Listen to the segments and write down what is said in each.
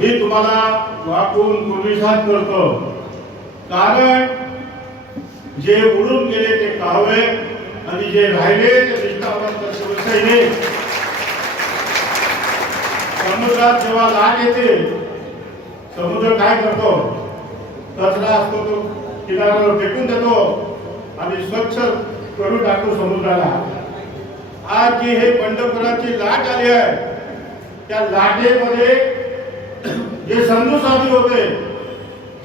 हे तुम्हाला वाकून पूर्वीसात करतो कारण जे उडून गेले ते कावळे आणि जे राहिले ते निष्ठावंत शिवसैनिक समुद्रात जेव्हा लाट येते समुद्र काय करतो? कचरा असतो तो किनाऱ्यावर फेकून देतो आणि स्वच्छ करून टाकतो समुद्राला. आज जी हे पंढरपुराची लाट आली आहे त्या लाटेमध्ये जे संधू होते।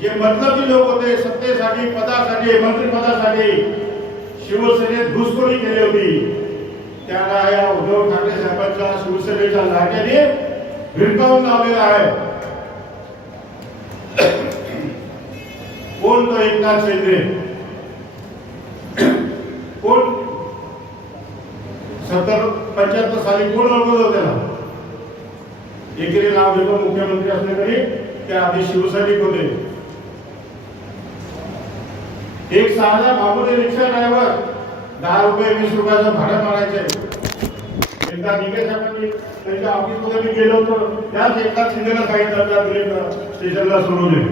जे मतलबी लोक होते सत्तेसाठी पदासाठी मंत्रिपदासाठी शिवसेनेत घुसखोरी केली होती। त्याला या उद्धव ठाकरे साहेबांच्या शिवसेनेच्या लाटेने भिरकावून लावलेला आहे कोण तो एकनाथ शिंदे? कोण सत्तर पंच्याहत्तर साली कोण ओळखत होते त्याला एकेरी नाव घेतो मुख्यमंत्री असले तरी ते आधी शिवसैनिक होते. एक साधा बाबुले रिक्षा ड्रायव्हर दहा रुपये वीस रुपयाचं भाडं मारायचे एकदा निघे साहेबांनी त्यांच्या ऑफिसमध्ये मी गेलो होतो. त्याच एकनाथ शिंदेला सांगितलं त्या स्टेशनला सोडवले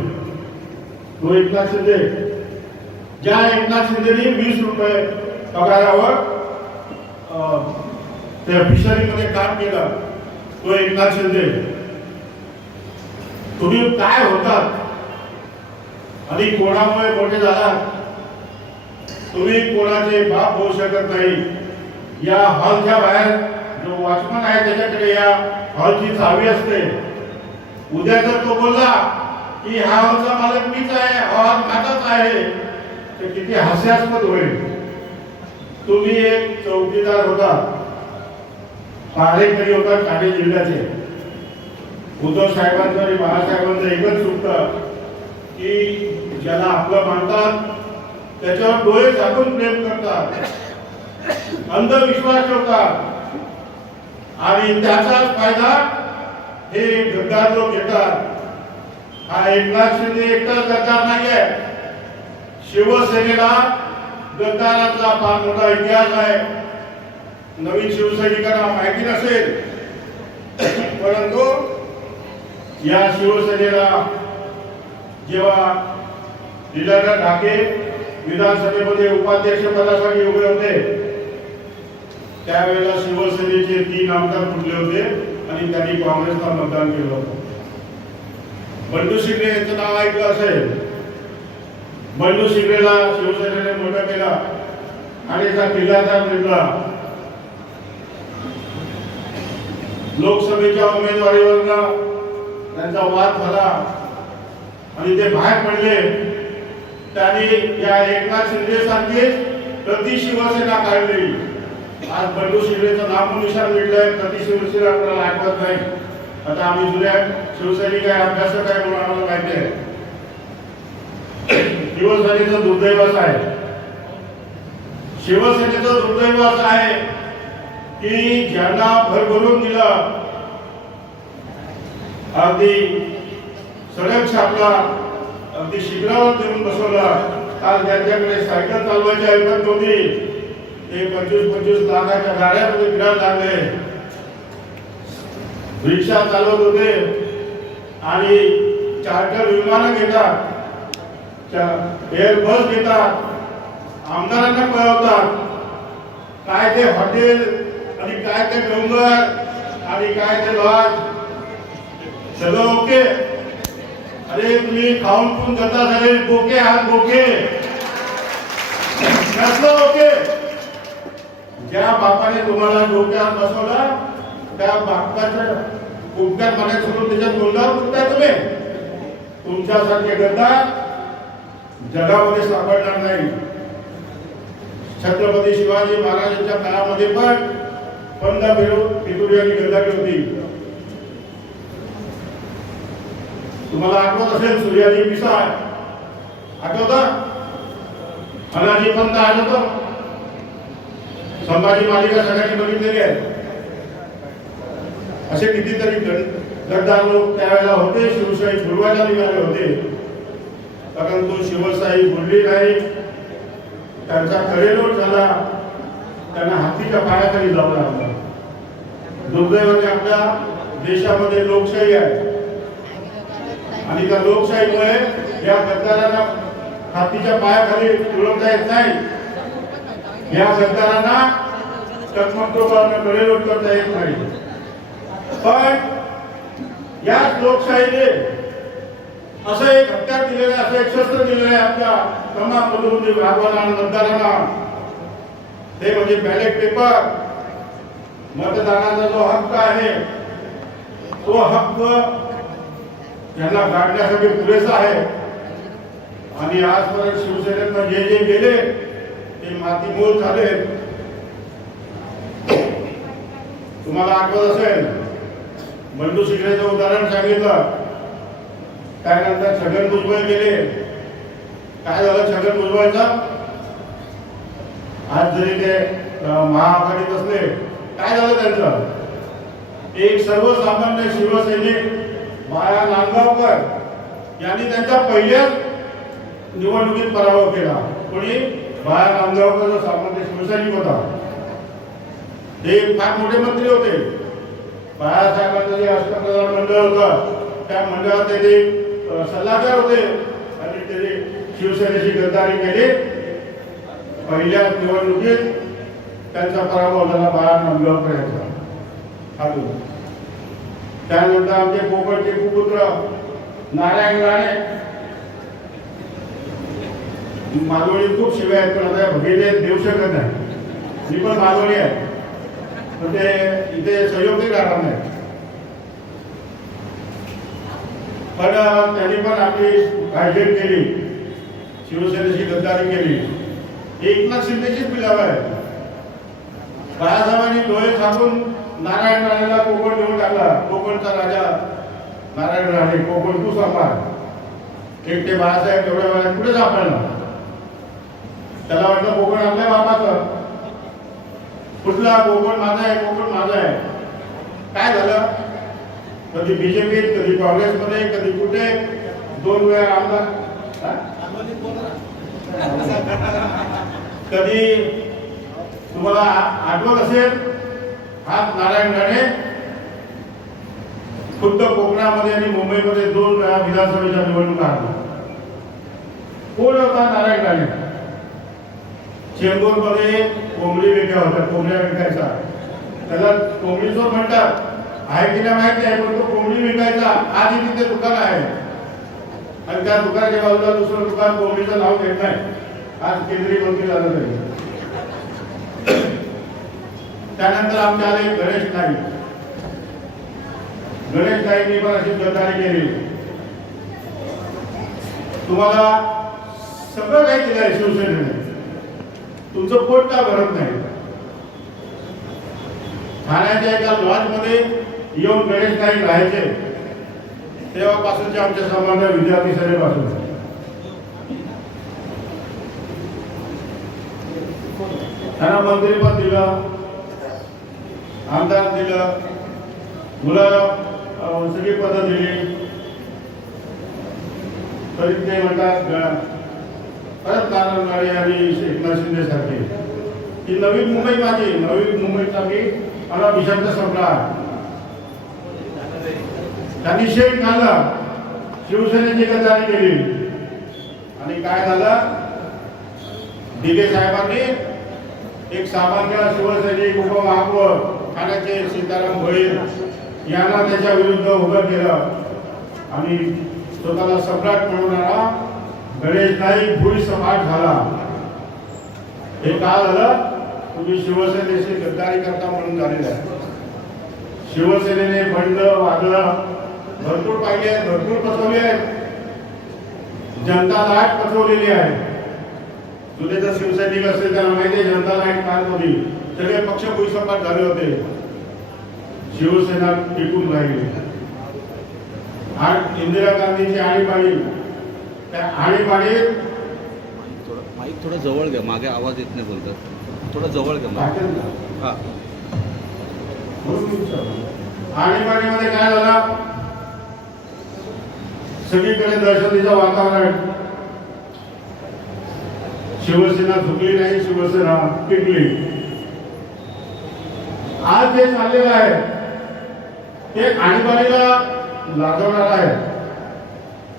तो एकनाथ शिंदे. ज्या एकनाथ शिंदेनी वीस रुपये पगारावर अं, त्या फिशरीमध्ये काम केलं. तो एकनाथ शिंदे. तुम्ही काय होतात? आणि कोणामुळे मोठे झाला तुम्ही कोणाचे बाप होऊ शकत नाही. या हॉलच्या बाहेर जो वॉचमन आहे त्याच्याकडे या हॉलची चावी असते. उद्या जर तो बोलला की हा हॉलचा मालक मीच आहे हॉल माझाच आहे तर किती हास्यास्पद होईल. तुम्ही एक चौकीदार होता. पहारेकरी होता ठाणे जिल्ह्याचे. उद्धव साहेबांचं आणि बाळासाहेबांचं एकच सुटतं की ज्याला आपलं मानतात त्याच्यावर डोळे झाकून प्रेम करतात अंधविश्वास ठेवतात. आणि त्याचाच फायदा हे गद्दार लोक घेतात. हा एकनाथ शिंदे एकटाच गद्दार नाहीये. शिवसेनेला गद्दारांचा फार मोठा इतिहास आहे. नवीन शिवसैनिकांना माहिती नसेल परंतु या शिवसेनेला जेव्हा लीलाधर ढाके विधानसभेमध्ये उपाध्यक्ष पदासाठी उभे होते त्यावेळेला शिवसेनेचे तीन आमदार फुटले होते आणि त्यांनी काँग्रेसला मतदान केलं होतं. बंडू शिंदे यांचं नाव ऐकलं असेल बंडू शिंदेला शिवसेनेने मोठं केला ठाणेचा किल्लादार नेमला. लोकसभेच्या उमेदवारीवर त्यांचा वाद झाला. आणि ते बाहेर पडले. त्यांनी या एकनाथ शिंदे सारखे प्रति शिवसेना काढली. आज बंडू शिंदेचं नामनिशाण मिळलंय प्रति शिवसेना आपल्याला ऐकवत नाही. आता आम्ही जुन्या शिवसैनिक आहे अभ्यासक आहे म्हणून आम्हाला माहिती आहे. शिवसेनेचं दुर्दैव असं आहे. शिवसेनेचं दुर्दैव असं आहे की ज्यांना भरभरून दिला अगदी सडक छापला अगदी शिखरावर देऊन बसवला. काल ज्यांच्याकडे सायकल चालवायची ऐकत नव्हती ते पंचवीस पंचवीस लाखाच्या गाड्यामध्ये फिरायला लागले. रिक्षा चालवत होते आणि चार्टर विमानं घेतात एअर बस घेतात आमदारांना कळवतात. काय ते हॉटेल आणि काय ते डोंगर आणि काय ते लॉज सगळं ओके. अरे तुम्ही खाऊन पिऊन जाता झाले बोके आहात बोके. ओके. ज्या बापाने तुम्हाला डोक्यावर बसवला त्या बापाच्या उपकार पाण्यात सोडून त्याच्या तोंडावर उठताय तुम्ही. तुमच्यासारखे गद्दार जगामध्ये सापडणार नाही. छत्रपती शिवाजी महाराजांच्या काळामध्ये पण पंधरा विरोध फितुरी आणि गद्दारी होती तुम्हाला आठवत असेल सूर्याजी मिसाळ. आठवता? अनाजी पंत आठवत? संभाजी मालिका सगळ्यांनी बघितलेली आहे असे कितीतरी गड- गद्दार लोक त्यावेळेला होते शिवशाही बुडवायला निघाले होते. परंतु शिवशाही बुडली नाही. त्यांचा कडेलोट झाला. त्यांना हातीच्या पायाखाली जाऊ लागला. दुर्दैवाने आपल्या देशामध्ये लोकशाही आहे. आणि त्या लोकशाहीमुळे या गद्दारांना हातीच्या पायाखाली तुळवता येत नाही. या गद्दारांना करता येत नाही. पण याच लोकशाहीने असं एक हत्यार दिलेलं आहे, असं एक शस्त्र दिलेलं आहे आपल्या तमाम बंधुबंधी भागवाना आणि मतदारांना ते म्हणजे बॅलेट पेपर मतदानाचा जो हक्क आहे तो हक्क त्यांना गाडण्यासाठी पुरेसा आहे. आणि आजपर्यंत शिवसेनेतनं जे जे गेले ते मातीमोल झाले. तुम्हाला आठवत असेल बंडू शिकरेचं उदाहरण सांगितलं. त्यानंतर छगन भुजबळ गेले. काय झालं छगन भुजबळचं? आज जरी ते महाआघाडीत असले काय झालं त्यांचं? एक सर्वसामान्य शिवसैनिक माया नांदगावकर यांनी त्यांच्या पहिल्याच निवडणुकीत पराभव केला. कोणी? माया नांदगावकर जो सामान्य शिवसैनिक होता. ते फार मोठे मंत्री होते. बाळासाहेबांचं जे अष्टप्रधान मंडळ होतं त्या मंडळात ते सल्लागार होते आणि त्याने शिवसेनेची गद्दारी केली. पहिल्या निवडणुकीत त्यांचा पराभव झाला बाळा नांदगावकर यांचा हातून त्यानंतर आमचे कोकणचे कुपुत्र नारायण राणे. मालवणी खूप शिव्या आहेत पण आता या देऊ शकत नाही. मी पण मालवणी आहे. पण ते इथे सहयोगी राहणार नाही. पण त्यांनी पण आपली गायडेन केली. शिवसेनेची गद्दारी केली. एकनाथ शिंदेचीच पिलाव आहे. बाळासाहेबांनी डोळे झाकून नारायण राणेला कोकण देऊन टाकला. कोकणचा राजा नारायण राणे कोकण तू सांभाळ. एक ते बाळासाहेब एवढ्या वेळात कुठे सापडला त्याला वाटलं कोकण आपल्या बापाचं. कुठला कोकण माझा आहे कोकण माझा आहे. काय झालं? कधी बीजेपीत कधी काँग्रेसमध्ये कधी कुठे? दोन वेळा आमदार? कधी तुम्हाला आठवत असेल हा नारायण राणे खुद्द कोकणामध्ये आणि मुंबईमध्ये दोन वेळा विधानसभेच्या निवडणुका आल्या कोण होता नारायण राणे? चेंबूरमध्ये कोंबडी वेगळ्या होत्या कोंबड्या विकायचा. त्याला कोंबडी चोर म्हणतात. आहे की नाही माहिती आहे पण तो कोंबडी विकायचा. आधी तिथे दुकान आहे. आणि त्या दुकानाच्या बाजूला दुसरं दुकान कोंबडीचं नाव घेत नाही. आज केंद्रीय मंत्री झालं तरी. त्यानंतर आमचे आले गणेश नाईक. गणेश नाईकनी पण अशी गद्दारी केली. तुम्हाला सगळं काही दिलं आहे शिवसेनेने. तुमचं पोट का भरत नाही? ठाण्याच्या एका लॉजमध्ये येऊन गणेश नाईक राहायचे. तेव्हापासूनचे आमचे संबंध विद्यार्थी सेनेपासून. त्यांना मंत्रीपद दिलं. आमदार दिलं मुलं सगळी पदं दिली. तरी ते म्हणतात परत नारायण राणे आणि एकनाथ शिंदे सारखे. ही नवी मुंबई माझी नवी मुंबईचा मी मला विषांत संपला. त्यांनी शेख खाल्ला. शिवसेनेची गद्दारी केली आणि काय झालं? दिगे साहेबांनी एक सामान्य शिवसैनिक उपमहापौर ठाण्याचे सीताराम भोईर यांना त्याच्या विरुद्ध उभं केलं. आणि स्वतःला सम्राट म्हणणारा गणेश नाईक भुई समाज झाला. हे का झालं. तुम्ही शिवसेनेशी गद्दारी करता म्हणून झालेलं आहे. शिवसेनेने बंड वागलं भरपूर पाहिजे आहेत भरपूर फसवली आहेत. जनता लाट फसवलेली आहे. तुझे जर शिवसैनिक असते त्यांना माहिती आहे जनता लाइट काय होती सगळे पक्ष भुईसपाट झाले होते. शिवसेना टिकून राहिली. आणि इंदिरा गांधीची आणीबाणी. त्या आणीबाणीत थोडं माईक थोडं जवळ घ्या मागे आवाज येत नाही बोलतात थोडं जवळ घ्या. हा. आणीबाणीमध्ये काय झालं? सगळीकडे दहशतीचं वातावरण. शिवसेना झुकली नाही शिवसेना टिकली. आज जे चाललेलं आहे. ते आणीबाणीला लागवणार आहे.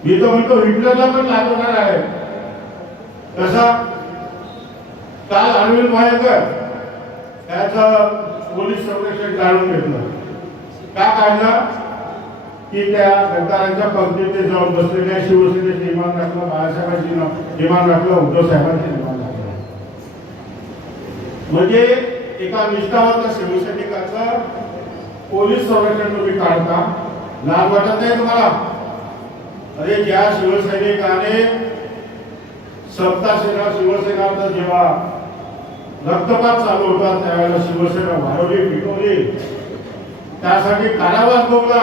मी तो म्हणतो हिटलरला पण लागवणार आहे. कसा काल अरविंद महायकर त्याचं पोलीस संरक्षण जाणून घेतलं. का काढलं? की त्या गद्दारांच्या पंक्तीत ते जाऊन बसलेल्या शिवसेनेचे इमान राखलं बाळासाहेबांची इमान राखलं उद्धव साहेबांचे इमान राखलं म्हणजे एका निष्ठावंत शिवसैनिकाचं पोलीस संरक्षण तुम्ही काढता. लाज वाटत नाही तुम्हाला? अरे ज्या शिवसैनिकाने सप्तासेना शिवसेना जेव्हा रक्तपात चालू होता त्यावेळेला शिवसेना वाढवली पिकवली त्यासाठी कारावास भोगला.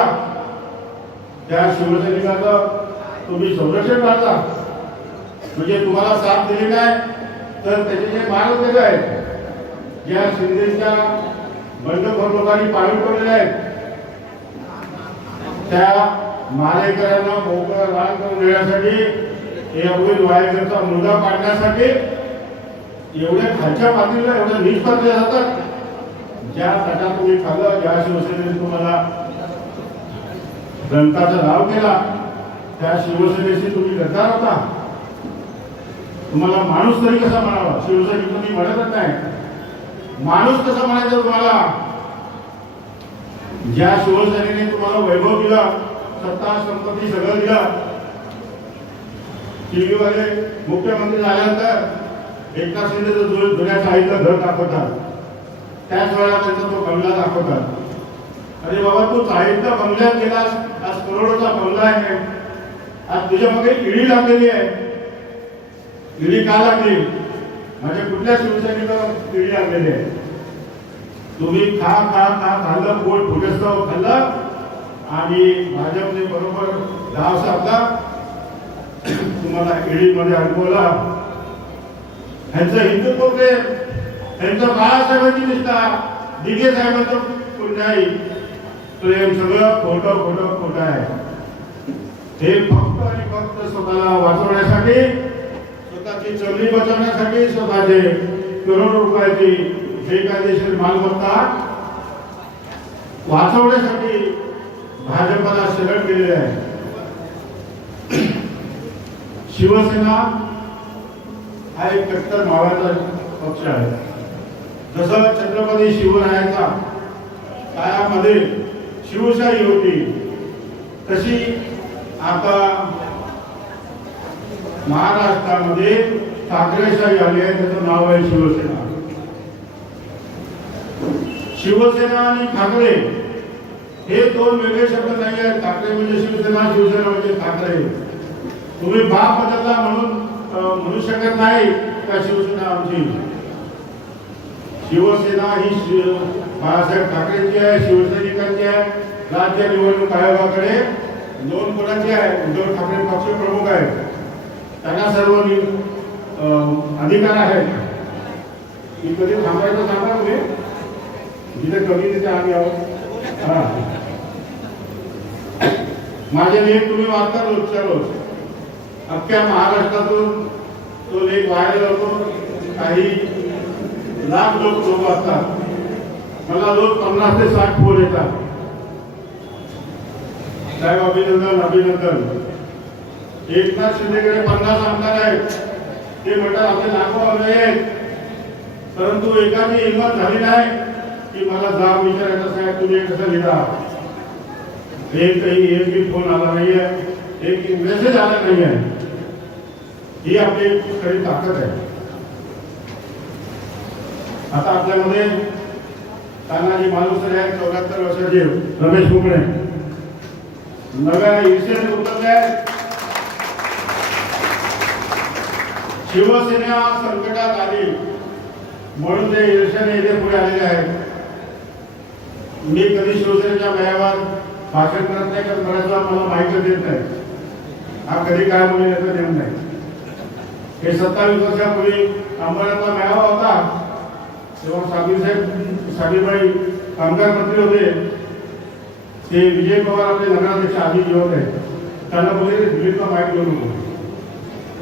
त्या शिवसैनिकाचं तुम्ही संरक्षण करता म्हणजे तुम्हाला साथ दिली नाही तर त्याचे जे मार्ग आहेत ज्या शिंदेच्या बंडखोर लोकांनी पाळून पडलेल्या आहेत. त्या मालेकरांना मोकळं रान करून देण्यासाठी हे अवैध वायकरचा मुद्दा पाडण्यासाठी एवढ्या खालच्या पातळीला एवढ्या नीच पातळी जातात. ज्या ताटात तुम्ही खाल्लं ज्या शिवसेनेने तुम्हाला ग्रंथाचा लाभ केला त्या शिवसेनेशी तुम्ही गद्दार होता. तुम्हाला माणूस तरी कसा म्हणावा? शिवसेने तुम्ही म्हणतच नाही. माणूस कसा म्हणायचा तुम्हाला? ज्या शिवसेनेने तुम्हाला वैभव दिला सत्ता संपत्ती सगळं दिला टीव्ही वाले मुख्यमंत्री झाल्यानंतर एकनाथ शिंदेचं जुन्या साहित्य घर दाखवतात त्याच वेळेला त्यांचा तो बंगला दाखवतात. अरे बाबा तू साहित्य बंगल्यात गेलास आज करोडोचा बंगला आहे. आज तुझ्या मागे इडी लागलेली आहे. इडी का लागली? म्हणजे कुठल्या शिवसैनिकावर पिढी आणलेली आहे? तुम्ही खा खा खा खाल्लं पोट फुटस्तव खाल्लं आणि भाजपने बरोबर दहा साधला. तुम्हाला ईडीमध्ये अडकवला ह्यांचं हिंदुत्व प्रेम ह्यांचं बाळासाहेबांची निष्ठा. दिघे साहेबांचं कुठलाही प्रेम सगळं खोटं खोटं खोटं आहे. हे फक्त आणि फक्त स्वतःला वाचवण्यासाठी स्वतःची चरणी बचावण्यासाठी स्वतःचे करोड रुपयाची बेकायदेशीर मालमत्ता वाचवण्यासाठी भाजपला शरण केलेले आहे. शिवसेना हा एक कट्टर मावळ्याचा पक्ष आहे. जसं छत्रपती शिवरायांचा काळामध्ये शिवशाही होती तशी आता महाराष्ट्रामध्ये ठाकरेशाही आली आहे त्याचं नाव आहे शिवसेना. शिवसेना आणि ठाकरे हे दोन वेगळे शब्द नाही आहेत. ठाकरे म्हणजे शिवसेना शिवसेना म्हणजे ठाकरे. तुम्ही बाप बदलला म्हणून म्हणू शकत नाही का शिवसेना आमची? शिवसेना ही बाळासाहेब ठाकरेंची आहे शिवसैनिकांची आहे. राज्य निवडणूक आयोगाकडे दोन कोणाची आहे? उद्धव ठाकरे पक्ष प्रमुख आहेत. त्यांना सर्व अधिकार आहेत. की कधी थांबायचं सांगा तुम्ही? जिथे कमी तिथे आम्ही आहोत. हा. माझे लेख तुम्ही वाचता रोजच्या रोज अख्ख्या महाराष्ट्रातून तो लेख व्हायरल होतो काही लाख लोक लोक वाचतात. मला रोज पन्नास ते साठ फोन येतात. साहेब अभिनंदन अभिनंदन. एकनाथ शिंदेकडे पन्नास आमदार आहेत. ते म्हणतात आपले लाखो आमदार आहेत. परंतु एकाची हिंमत झाली नाही की मला जाब विचारायचा साहेब तुम्ही कसं लिहिता? एक काही एक बी फोन आला नाही आहे एक मेसेज आला नाहीये. ही आपली खरी ताकद आहे. आता आपल्यामध्ये तानाजी मालुसरे आहेत चौऱ्याहत्तर वर्षाचे. रमेश कुकडे नव्या ईर्षेने उतरले आहेत. शिवसेना संकटात आली. म्हणून ते इलेक्शन येथे पुढे आलेले आहेत. मी कधी शिवसेनेच्या मेळाव्यात भाषण करत नाही कारण बऱ्याच वेळा मला माहिती देत नाही. हा कधी काय बोलले याचा नेम नाही. हे सत्तावीस वर्षापूर्वी अंबरनाथला मेळावा होता. तेव्हा साबीर साहेब साबीरबाई कामगार मंत्री होते. ते विजय पवार आपले नगराध्यक्ष आधी जे होते. त्यांना बोलले दिलीपला माहीत घेऊ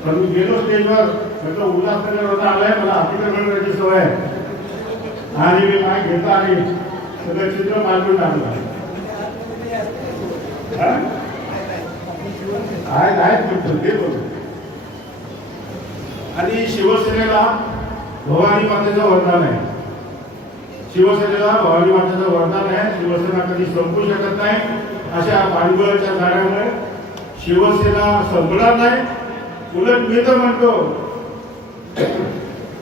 पण मी गेलो स्टेजवर म्हटलं उल्हास होता आलाय मला. अतिक्रमण करायची सवय आहे. आणि मी माय घेतला आणि सगळं चित्र मांडून टाकलं. हा? काय काय म्हणतो ते बोलतो आणि शिवसेनेला भवानी मातेचं वरदान आहे. शिवसेनेला भवानी मातेचं वरदान आहे. शिवसेना कधी संपू शकत नाही. अशा पाठबळाच्या झाडामुळे शिवसेना संपणार नाही. उलट मी तर म्हणतो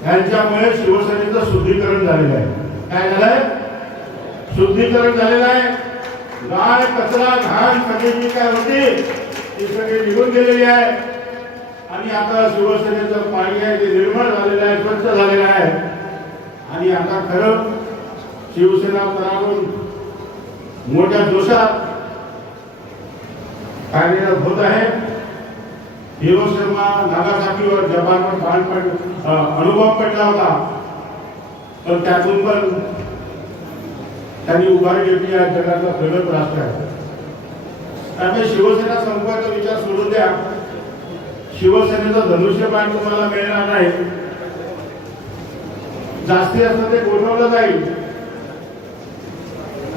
यांच्यामुळे शिवसेनेचं शुद्धीकरण झालेलं आहे. काय झालंय? शुद्धीकरण झालेलं आहे. गाय कचरा घाण सगळी जी काय होती? ती सगळी निघून गेलेली आहे. आणि आता शिवसेनेचं पाणी आहे ते निर्मळ झालेलं आहे स्वच्छ झालेलं आहे. आणि आता खरं शिवसेना तरावून मोठ्या जोशात कार्यरत होत आहे. हिरो शर्मा नागासाकीवर जपानवर बाण पड अनुभव पडला होता. तर त्यातून पण त्यांनी उभारी घेतली या जगाचा प्रगत राष्ट्र आहे. त्यामुळे शिवसेना संपवायचा विचार सोडून द्या. शिवसेनेचं धनुष्यबाण तुम्हाला मिळणार नाही. जास्ती असतं ते गोठवलं जाईल.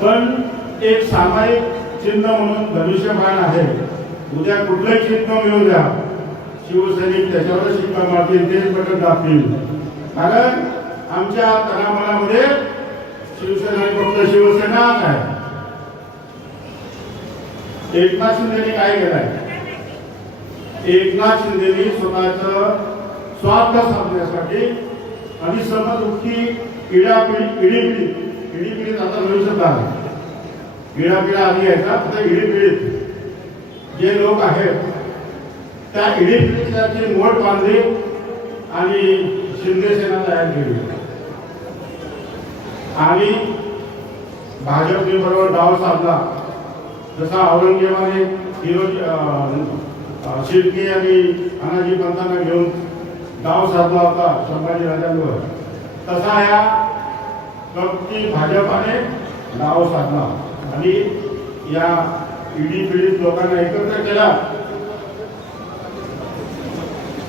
पण एक सामायिक चिन्ह म्हणून धनुष्यबाण आहे. उद्या कुठलं चिन्ह मिळू द्या. शिवसैनिक त्याच्यावर शिक्का मारतील तेच बटन दाबतील. कारण आमच्या तनामनामध्ये शिवसेना फक्त शिवसेनाच आहे. एकनाथ शिंदेनी काय केलंय? एकनाथ शिंदेनी स्वतःच स्वार्थ साधण्यासाठी आणि समज की पिढ्यापिढी पिढी पिढी पिढी पिढीत आता भविष्यात आला. पिढ्या पिढ्या आधी यायचा फक्त पिढी पिढीत. जे लोक आहेत त्या पिढी पिढीची नोट बांधली आणि शिंदेसेना तयार केली. आणि भाजपने बरोबर डाव साधला. जसा औरंगजेबाने शिर्के आणि अनाजी पंतांना घेऊन डाव साधला होता संभाजी राजांवर तसा या कपटी भाजपाने डाव साधला. आणि या पीडित पीडित लोकांना एकत्र केला.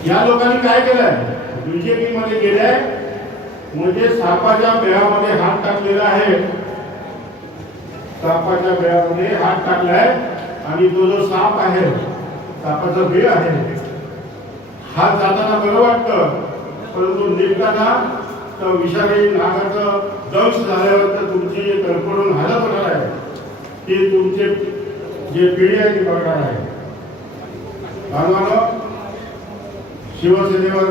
या लोकांनी काय केलंय? बीजेपी मध्ये गेले. म्हणजे सापाच्या बेळामध्ये हात टाकलेला आहे. सापाच्या बेळामध्ये हात टाकलाय आणि तो जो साप आहे सापाचा बेळ आहे हात जाताना बरं वाटतं परंतु निघताना तर विषारी नागाचं दंश झाल्यावर तर तुमची जी तडफडून हालत होणार आहे. ते तुमचे जे पिढी आहे ती बघणार आहे. बांधवानं शिवसेनेवर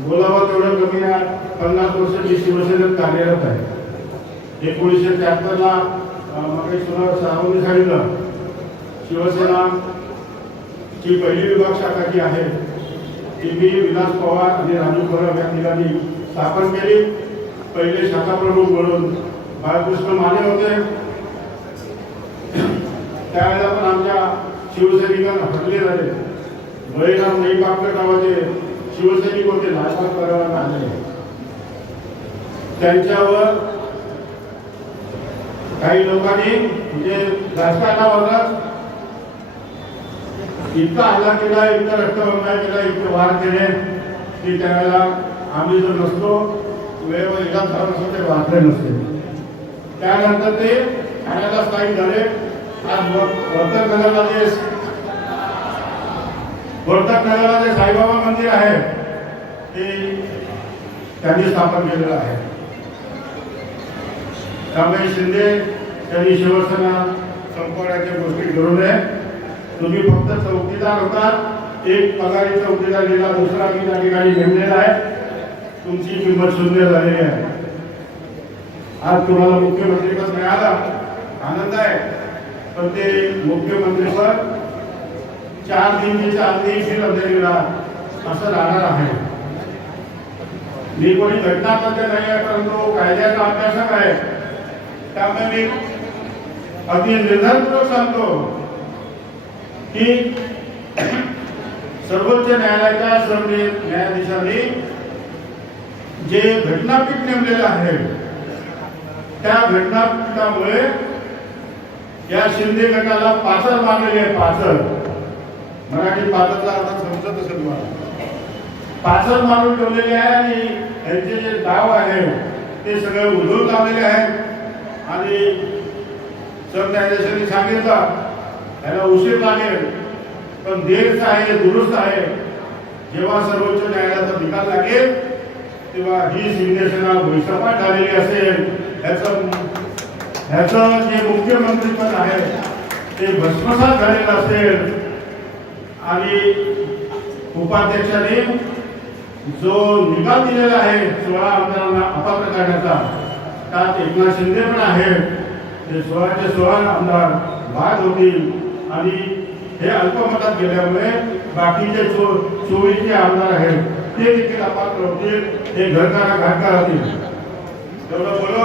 बोलावं तेवढं कमी आहे पन्नास वर्षाची शिवसेनेत कार्यरत आहे. एकोणीसशे त्र्याहत्तरला मग सावंत सांगितलं शिवसेना ची पहिली विभाग शाखा जी आहे ती मी विलास पवार आणि राजू परब या ठिकाणी स्थापन केली. पहिले शाखा प्रमुख म्हणून बाळकृष्ण माने होते. त्यावेळेला पण आमच्या शिवसैनिकांना हटले झाले. बळीराम नाही बापकर नावाचे शिवसैनिक होते लालबाग परवाना आले त्यांच्यावर काही लोकांनी म्हणजे राजकारणावरच इतका हल्ला केला इतका रक्तबंबाळ केला इतके वार केले की त्यावेळेला आम्ही जर नसतो वेळेवर इलाज झाला नसतो ते वाचले नसते. त्यानंतर ते ठाण्याला स्थायिक झाले. वर्तक नगरला जे वर्तक नगरला जे साईबाबा मंदिर आहे. ते त्यांनी स्थापन केलेलं आहे. त्यामुळे शिंदे त्यांनी शिवसेना संपवण्याच्या गोष्टी करू नये. तुम्ही फक्त चौकीदार होता. एक पगारी चौकीदार गेला दुसरा मी त्या ठिकाणी नेमलेला आहे. तुमची किंमत शून्य झालेली आहे. आज तुम्हाला मुख्यमंत्रीपद मिळाला. आनंद आहे. तर ते मुख्यमंत्रीवर चार दिवशीच्या आधी फिर अंधेरीला असं राहणार आहे. मी कोणी घटनापत्र नाही आहे परंतु कायद्याचा अभ्यासक आहे. त्यामुळे मी अगदी निर्धारपूर्वक सांगतो की सर्वोच्च न्यायालयाच्या सरन्याय न्यायाधीशांनी जे घटनापीठ नेमलेलं आहे त्या घटनापीठामुळे या शिंदे गटाला पाचर मानलेली आहे पाचर मराठी पाचरचा अर्थ समजत असेल तुम्हाला. पाचर मारून ठेवलेले आहे आणि यांचे जे डाव आहे ते सगळे उधळून लावलेले आहेत आणि सरन्यायाधीशांनी सांगितलं याला उशीर लागेल पण देश आहे दुरुस्त आहे. जेव्हा सर्वोच्च न्यायालयाचा निकाल लागेल तेव्हा ही शिवसेना भुईसपाट झालेली असेल. याचं ह्याचं जे मुख्यमंत्री पण आहे ते भस्मसात झालेलं असेल. आणि उपाध्यक्षाने जो निकाल दिलेला आहे सोळा आमदारांना अपात्र करण्याचा त्यात एकनाथ शिंदे पण आहे ते सोळाचे सोळा आमदार भाग होतील. आणि हे अल्पमतात गेल्यामुळे बाकीचे चो चोवीसचे आमदार आहेत ते देखील अपात्र होतील. ते घरकारा घाटकार होतील. एवढं बोलव